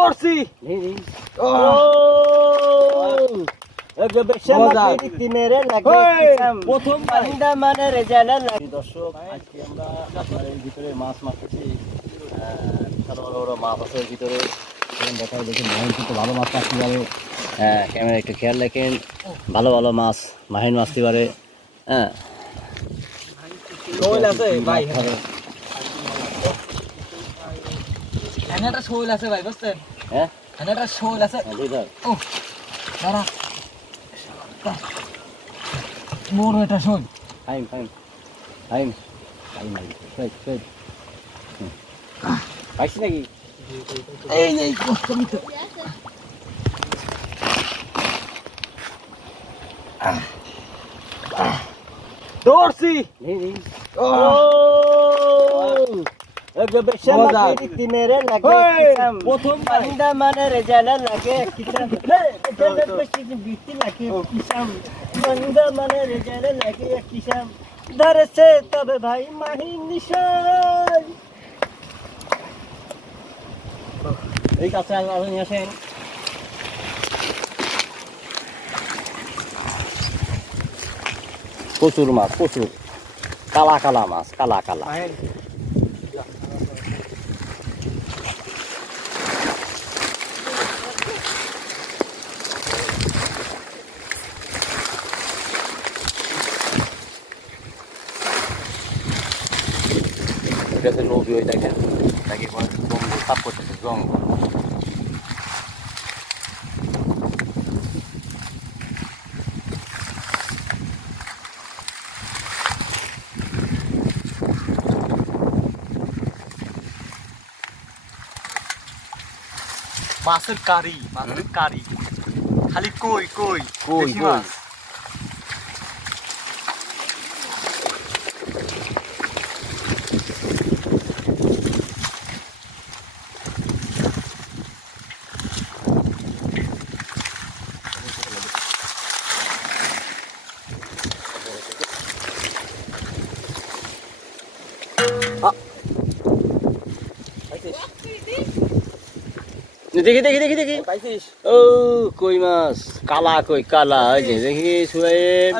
ধরছি দর্শক আজকে আমরা আপনার এর ভিতরে মাছ মারতেছি বড় বড় মাছ আছে এর ভিতরে দেখাই দেখেন মাহিন কিন্তু ভালো মাছ মারতে পারে ক্যামেরা একটু খেয়াল রাখেন ভালো ভালো মাছ মাহিন মারতে পারে শোল আছে ভাই একটা শোল আছে ভাই বুঝছেন একটা শোল আছে ও দাঁড়া বড় একটা শোল ফাইন পাইছি নাকি এই কষ্ট নিতে ধরছি প্রথম মানে রেজাল্ট লাগে মানে রেজাল্ট লাগে কিসাম ধরেছে তবে ভাই মাহিন নিশান এই কাছে নিয়ে আসেন প্রচুর মাছ প্রচুর কালা কালা মাছ কালা কালা এটা নদী ওই দেখেন নাকি জঙ্গল সাপ করতেছে জঙ্গল মাছের কারি খালি কই মাছ দেখি পাইছিস ও কই মাছ কালা কই কালা এই যে দেখি সুয়েব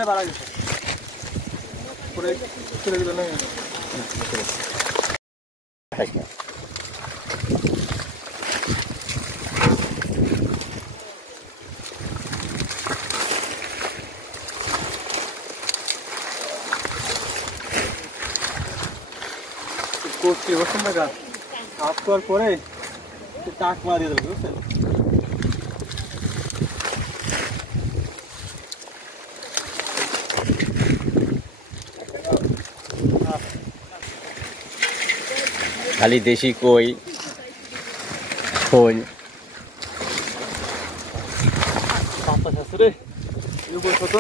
করছি বসুন না গাছ হাত করার পরে টাক মারিয়ে দেবো বুঝছেন খালি দেশি কই খোল বাতাস আছে রে ছোট